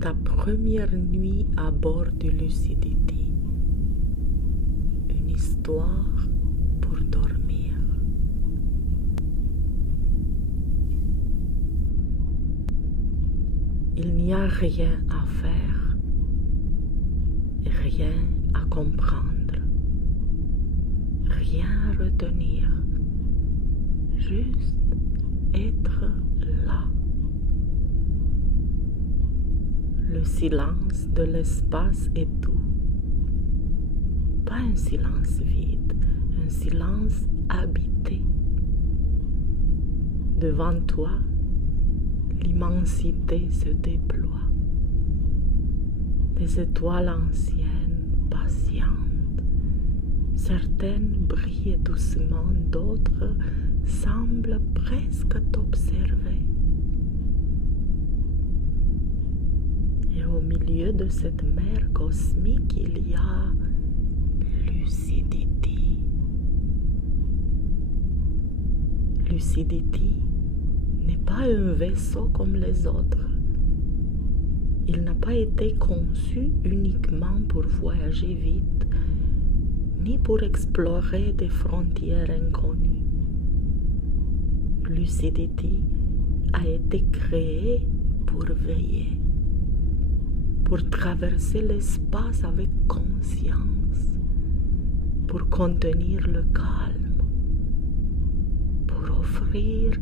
ta première nuit à bord du Lucidity. Une histoire pour dormir. Il n'y a rien à faire et rien à comprendre, rien à retenir, juste être là. Le silence de l'espace est tout. Pas un silence vide, un silence habité. Devant toi, l'immensité se déploie. Des étoiles anciennes, patientes. Certaines brillent doucement, d'autres semblent presque t'observer. Et au milieu de cette mer cosmique, il y a Lucidity. Lucidity n'est pas un vaisseau comme les autres. Il n'a pas été conçu uniquement pour voyager vite, ni pour explorer des frontières inconnues. Lucidity a été créé pour veiller, pour traverser l'espace avec conscience, pour contenir le calme, pour offrir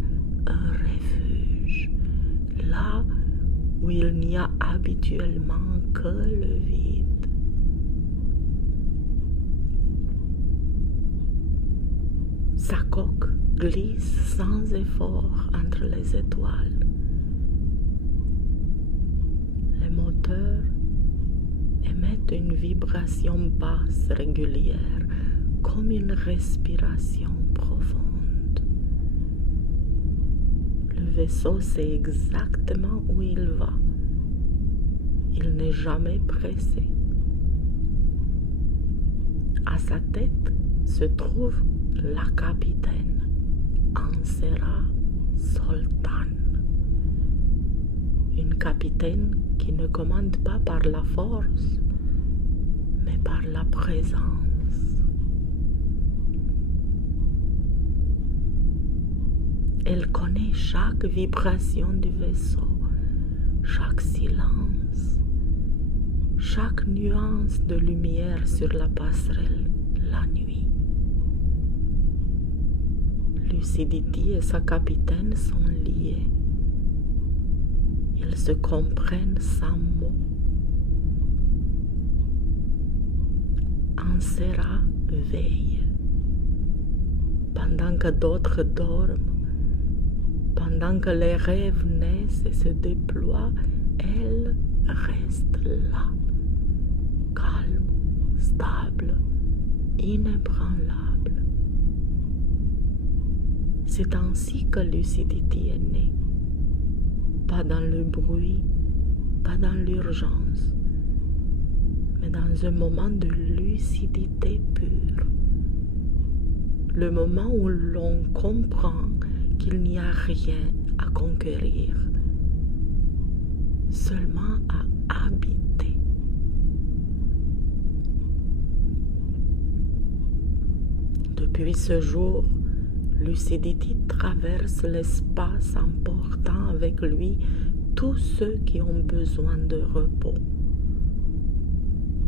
un refuge, là où il n'y a habituellement que le vide. Sa coque glisse sans effort entre les étoiles. Les moteurs émettent une vibration basse régulière, comme une respiration profonde. Le vaisseau sait exactement où il va. Il n'est jamais pressé. À sa tête se trouve la capitaine, Ansera Soltan. Une capitaine qui ne commande pas par la force, mais par la présence. Elle connaît chaque vibration du vaisseau, chaque silence, chaque nuance de lumière sur la passerelle la nuit. Lucidity et sa capitaine sont liés. Ils se comprennent sans mots. Ansera veille. Pendant que d'autres dorment, pendant que les rêves naissent et se déploient, elle reste là, calme, stable, inébranlable. C'est ainsi que Lucidity est née. Pas dans le bruit, pas dans l'urgence, mais dans un moment de lucidité pure. Le moment où l'on comprend qu'il n'y a rien à conquérir, seulement à habiter. Depuis ce jour, Lucidity traverse l'espace emportant avec lui tous ceux qui ont besoin de repos,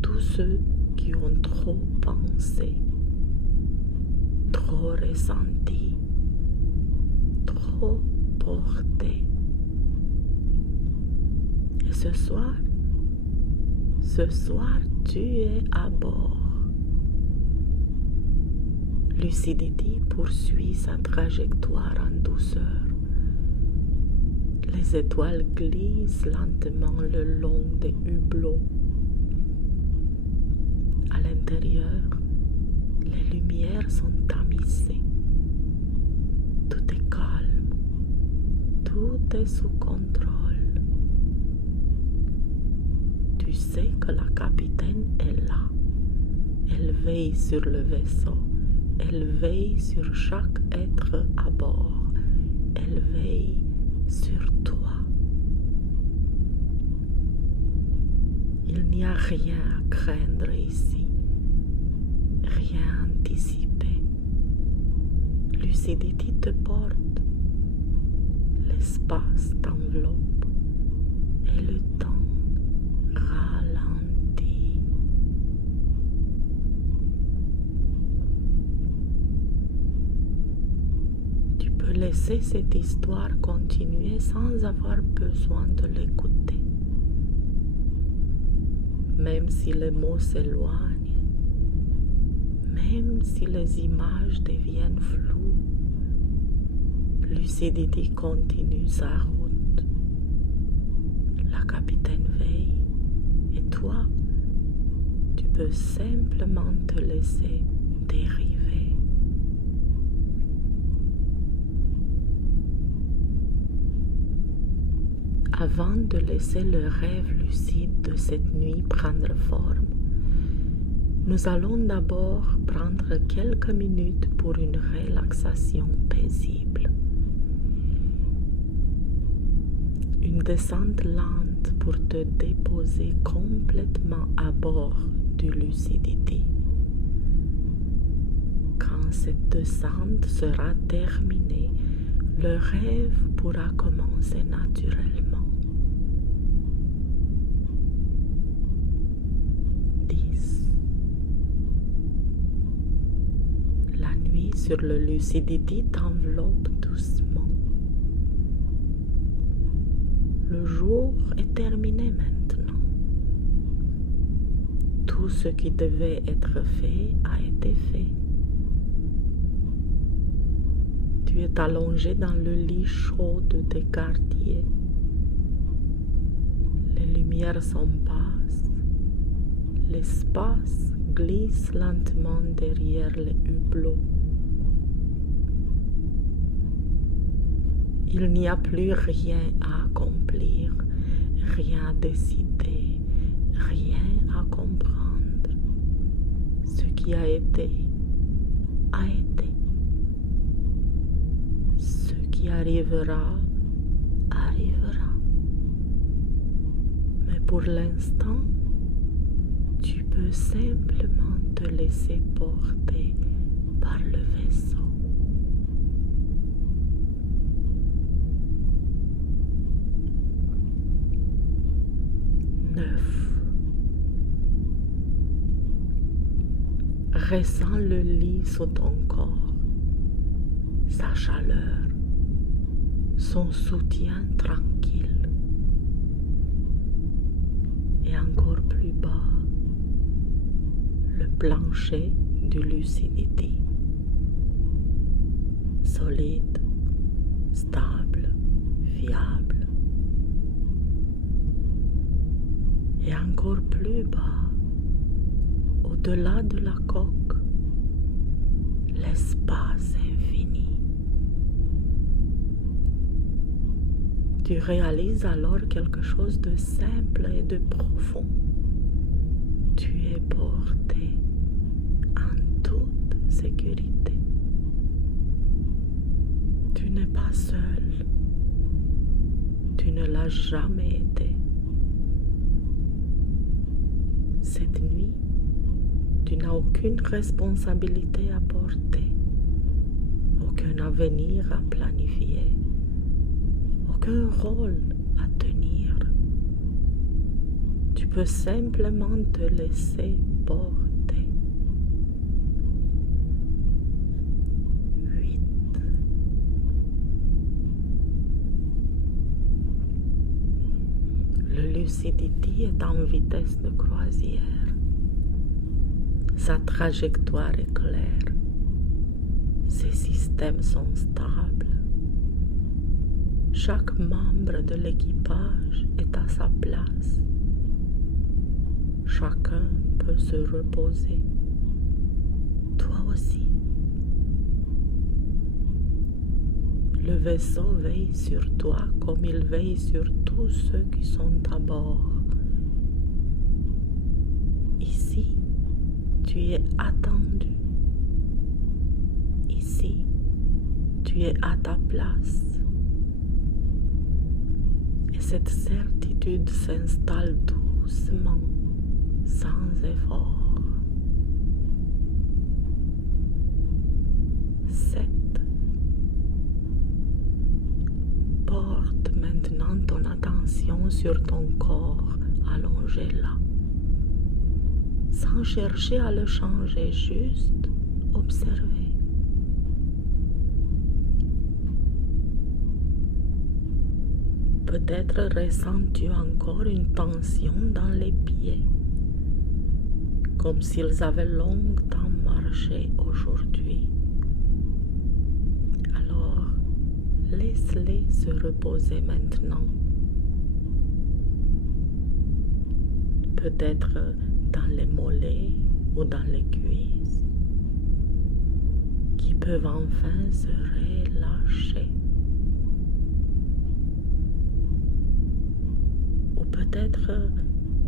tous ceux qui ont trop pensé, trop ressenti, trop porté. Et ce soir, tu es à bord. Lucidity poursuit sa trajectoire en douceur. Les étoiles glissent lentement le long des hublots. À l'intérieur, les lumières sont tamisées. Tout est calme. Tout est sous contrôle. Tu sais que la capitaine est là. Elle veille sur le vaisseau. Elle veille sur chaque être à bord. Elle veille sur toi. rien à craindre ici, rien à anticiper. Lucidity te porte, l'espace t'enveloppe et le temps ralentit. Tu peux laisser cette histoire continuer sans avoir besoin de l'écouter. Même si les mots s'éloignent, même si les images deviennent floues, Lucidity continue sa route. La capitaine veille et toi, tu peux simplement te laisser dériver. Avant de laisser le rêve lucide de cette nuit prendre forme, nous allons d'abord prendre quelques minutes pour une relaxation paisible. Une descente lente pour te déposer complètement à bord du Lucidity. Quand cette descente sera terminée, le rêve pourra commencer naturellement. 10. La nuit sur le Lucidity t'enveloppe doucement. Le jour est terminé maintenant. Tout ce qui devait être fait a été fait. Tu es allongé dans le lit chaud de tes quartiers. Les lumières sont basses. L'espace glisse lentement derrière les hublots. Il n'y a plus rien à accomplir, rien à décider, rien à comprendre. Ce qui a été, a été. Ce qui arrivera, arrivera. Mais pour l'instant, tu peux simplement te laisser porter par le vaisseau. Ressens le lit sous ton corps, sa chaleur, son soutien tranquille. Et encore plus bas, le plancher du Lucidity. Solide, stable, fiable. Et encore plus bas, au-delà de la coque, l'espace infini. Tu réalises alors quelque chose de simple et de profond. Tu es porté en toute sécurité. Tu n'es pas seul. Tu ne l'as jamais été. Cette nuit, tu n'as aucune responsabilité à porter, aucun avenir à planifier, aucun rôle à tenir. Tu peux simplement te laisser porter. 8. Le Lucidity est en vitesse de croisière. Sa trajectoire est claire. Ses systèmes sont stables. Chaque membre de l'équipage est à sa place. Chacun peut se reposer. Toi aussi. Le vaisseau veille sur toi comme il veille sur tous ceux qui sont à bord. Ici, tu es attendu. Ici, tu es à ta place. Et cette certitude s'installe doucement sans effort. 7. Porte maintenant ton attention sur ton corps allongé là, sans chercher à le changer, juste observer. Peut-être ressens-tu encore une tension dans les pieds, comme s'ils avaient longtemps marché aujourd'hui. Alors, laisse-les se reposer maintenant. Peut-être dans les mollets ou dans les cuisses, qui peuvent enfin se relâcher. Ou peut-être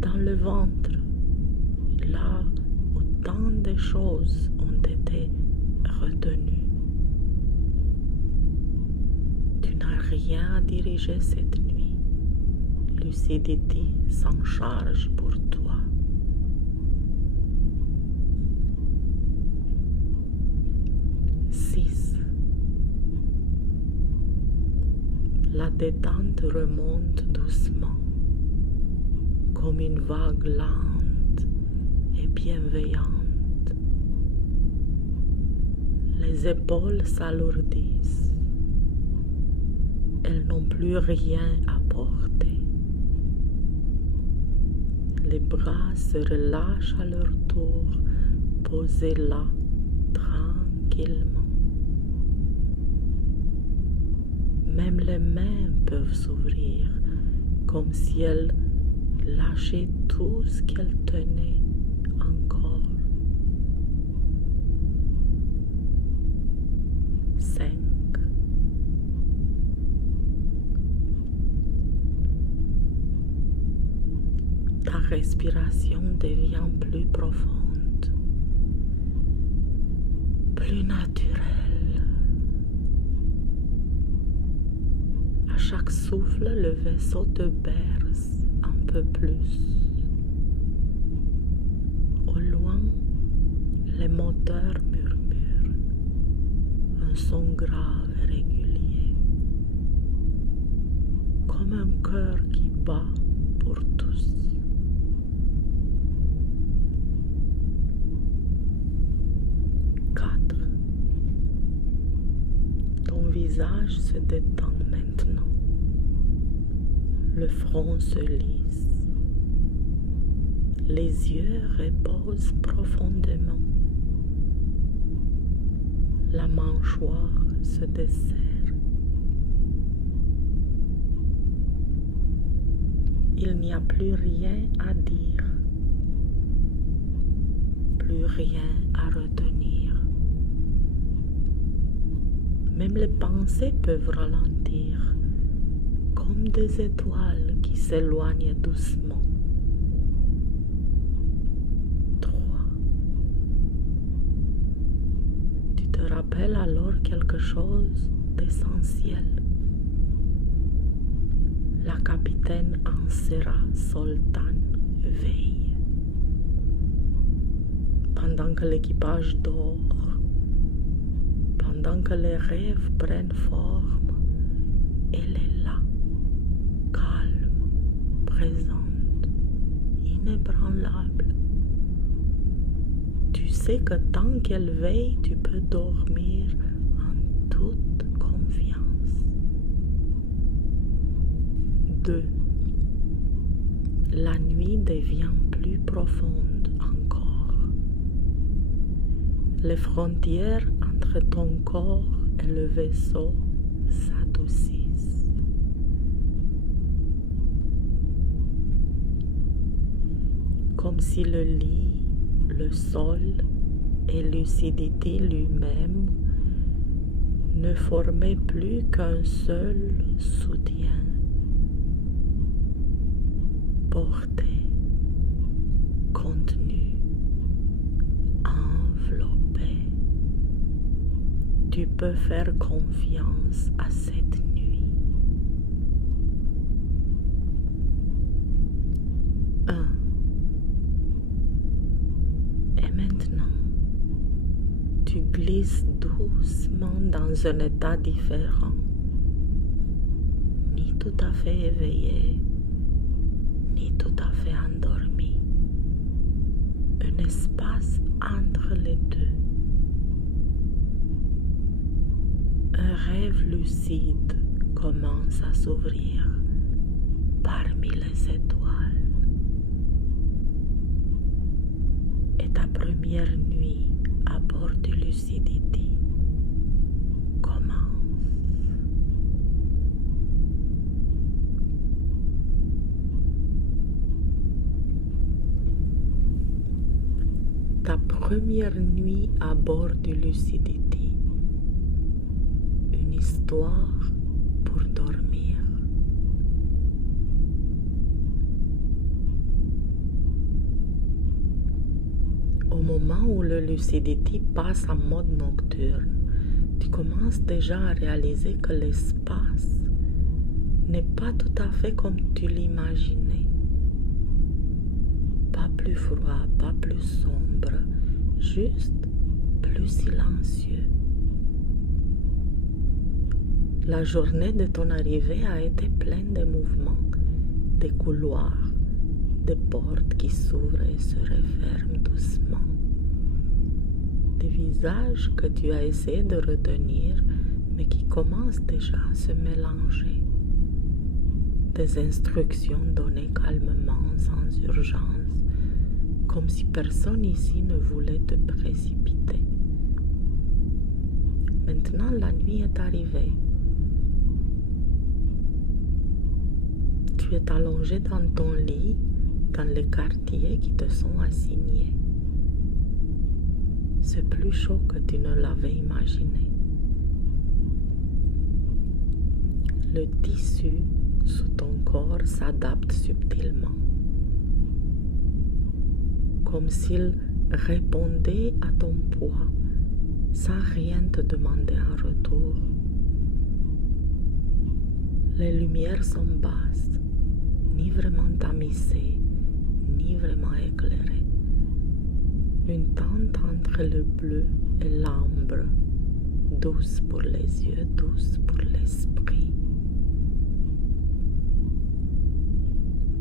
dans le ventre, là où tant de choses ont été retenues. Tu n'as rien à diriger cette nuit. Lucidity s'en charge pour toi. 6. La détente remonte doucement, comme une vague lente et bienveillante. Les épaules s'alourdissent. Elles n'ont plus rien à porter. Les bras se relâchent à leur tour, posés là, tranquillement. Même les mains peuvent s'ouvrir, comme si elles lâchaient tout ce qu'elles tenaient encore. 5. Ta respiration devient plus profonde, plus naturelle. À chaque souffle, le vaisseau te berce un peu plus. Au loin, les moteurs murmurent, un son grave et régulier, comme un cœur qui bat pour tous. 4. Ton visage se détend maintenant. Le front se lisse. Les yeux reposent profondément. La mâchoire se desserre. Il n'y a plus rien à dire, plus rien à retenir. Même les pensées peuvent ralentir, comme des étoiles qui s'éloignent doucement. 3. Tu te rappelles alors quelque chose d'essentiel. La capitaine Ansera Soltan veille. Pendant que l'équipage dort, pendant que les rêves prennent forme, elle est là, calme, présente, inébranlable. Tu sais que tant qu'elle veille, tu peux dormir en toute confiance. 2. La nuit devient plus profonde encore. Les frontières entre ton corps et le vaisseau s'adoucissent. Comme si le lit, le sol et Lucidity lui-même ne formaient plus qu'un seul soutien. Porté, contenu, enveloppé. Tu peux faire confiance à cette nuit. 1. glisses doucement dans un état différent, ni tout à fait éveillé, ni tout à fait endormi. Un espace entre les deux. Un rêve lucide commence à s'ouvrir parmi les étoiles. Et ta première nuit à bord de Lucidity commence. Ta première nuit à bord de Lucidity. Une histoire pour dormir. Au moment où le Lucidity passe en mode nocturne, tu commences déjà à réaliser que l'espace n'est pas tout à fait comme tu l'imaginais. Pas plus froid, pas plus sombre, juste plus silencieux. La journée de ton arrivée a été pleine de mouvements, de couloirs, de portes qui s'ouvrent et se referment doucement, des visages que tu as essayé de retenir mais qui commencent déjà à se mélanger, des instructions données calmement, sans urgence, comme si personne ici ne voulait te précipiter. Maintenant, la nuit est arrivée. Tu es allongé dans ton lit, dans les quartiers qui te sont assignés. C'est plus chaud que tu ne l'avais imaginé. Le tissu sous ton corps s'adapte subtilement, comme s'il répondait à ton poids sans rien te demander en retour. Les lumières sont basses, ni vraiment tamisées, ni vraiment éclairées. Une tente entre le bleu et l'ambre, douce pour les yeux, douce pour l'esprit.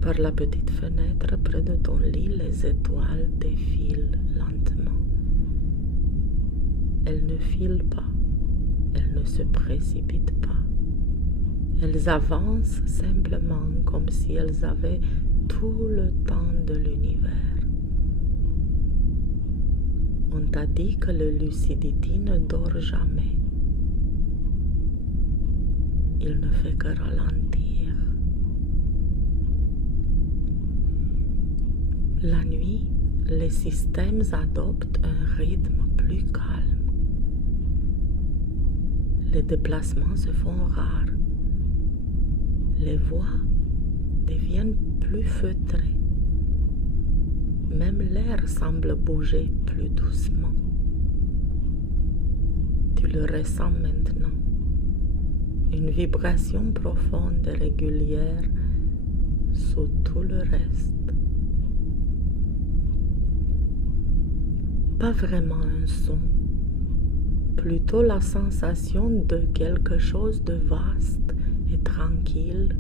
Par la petite fenêtre près de ton lit, les étoiles défilent lentement. Elles ne filent pas, elles ne se précipitent pas. Elles avancent simplement comme si elles avaient tout le temps de l'univers. On t'a dit que le Lucidity ne dort jamais. Il ne fait que ralentir. La nuit, les systèmes adoptent un rythme plus calme. Les déplacements se font rares. Les voix deviennent plus feutrées. Même l'air semble bouger plus doucement. Tu le ressens maintenant. Une vibration profonde et régulière sous tout le reste. Pas vraiment un son, plutôt la sensation de quelque chose de vaste et tranquille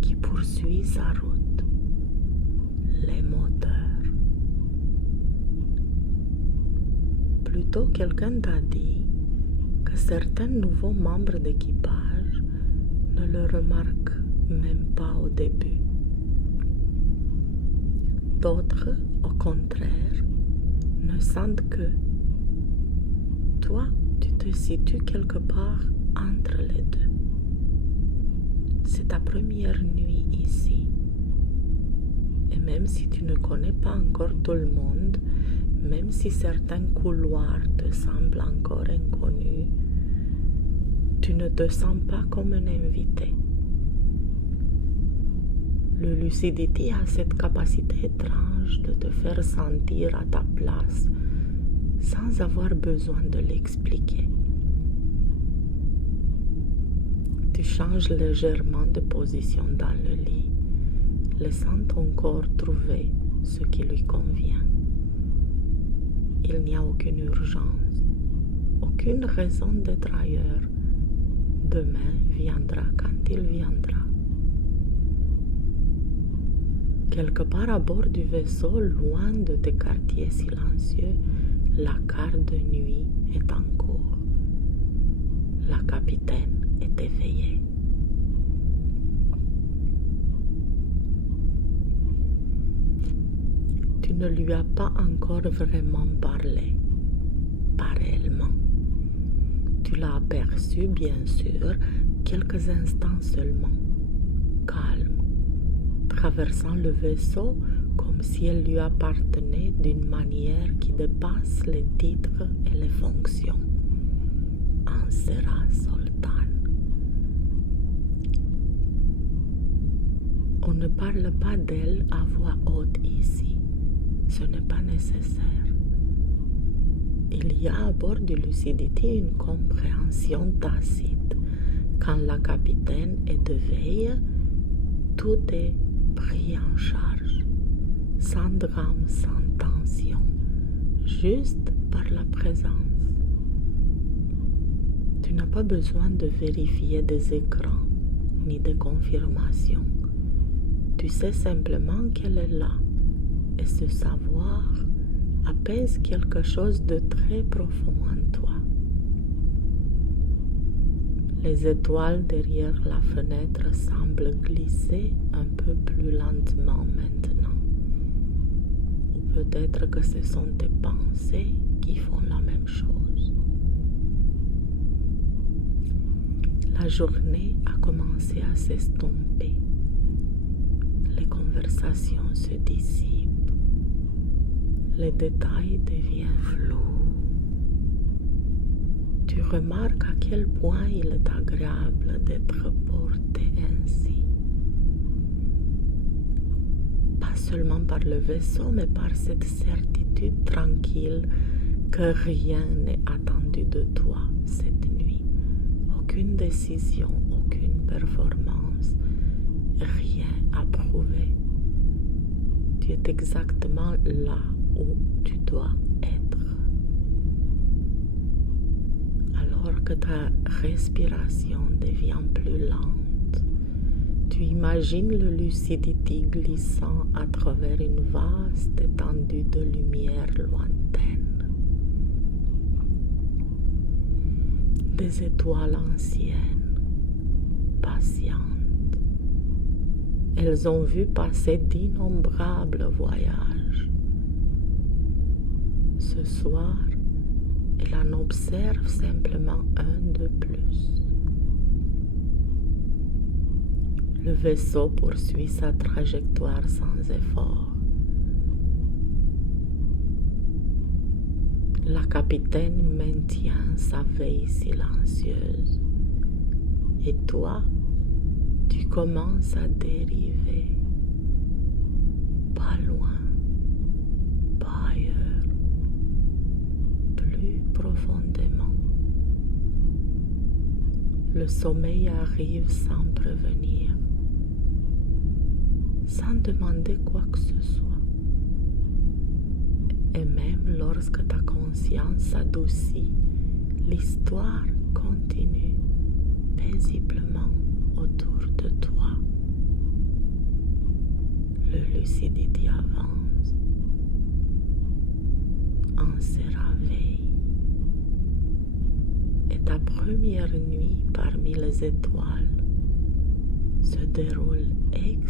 qui poursuit sa route. Les moteurs. Plutôt quelqu'un t'a dit que certains nouveaux membres d'équipage ne le remarquent même pas au début. D'autres, au contraire, ne sentent que toi, tu te situes quelque part entre les deux. C'est ta première nuit ici. Et même si tu ne connais pas encore tout le monde, même si certains couloirs te semblent encore inconnus, tu ne te sens pas comme un invité. Le Lucidity a cette capacité étrange de te faire sentir à ta place sans avoir besoin de l'expliquer. Tu changes légèrement de position dans le lit, laissant ton corps trouver ce qui lui convient. Il n'y a aucune urgence, aucune raison d'être ailleurs. Demain viendra quand il viendra. Quelque part à bord du vaisseau, loin de tes quartiers silencieux, la quart de nuit est en cours. La capitaine est éveillée. Tu ne lui as pas encore vraiment parlé, pas réellement. Tu l'as aperçu, bien sûr, quelques instants seulement, calme, traversant le vaisseau comme si elle lui appartenait d'une manière qui dépasse les titres et les fonctions. Ansera Sultan. On ne parle pas d'elle à voix haute ici. Ce n'est pas nécessaire. Il y a à bord de Lucidity une compréhension tacite. Quand la capitaine est de veille, tout est pris en charge, sans drame, sans tension, juste par la présence. Tu n'as pas besoin de vérifier des écrans, ni de confirmation. Tu sais simplement qu'elle est là, et ce savoir apaise quelque chose de très profond en toi. Les étoiles derrière la fenêtre semblent glisser un peu plus lentement maintenant. Ou peut-être que ce sont tes pensées qui font la même chose. La journée a commencé à s'estomper. Les conversations se dissipent. Les détails deviennent flous. Tu remarques à quel point il est agréable d'être porté ainsi. Pas seulement par le vaisseau, mais par cette certitude tranquille que rien n'est attendu de toi cette nuit. Aucune décision, aucune performance, rien à prouver. Tu es exactement là où tu dois être. Alors que ta respiration devient plus lente, tu imagines le Lucidity glissant à travers une vaste étendue de lumière lointaine. Des étoiles anciennes, patientes. Elles ont vu passer d'innombrables voyages. Ce soir, elle en observe simplement un de plus. Le vaisseau poursuit sa trajectoire sans effort. La capitaine maintient sa veille silencieuse. Et toi, tu commences à dériver. Pas loin, pas ailleurs, plus profondément. Le sommeil arrive sans prévenir, sans demander quoi que ce soit. Et même lorsque ta conscience s'adoucit, l'histoire continue paisiblement autour de toi. Le Lucidity avance. Ansera veille. Et ta première nuit parmi les étoiles se déroule exactement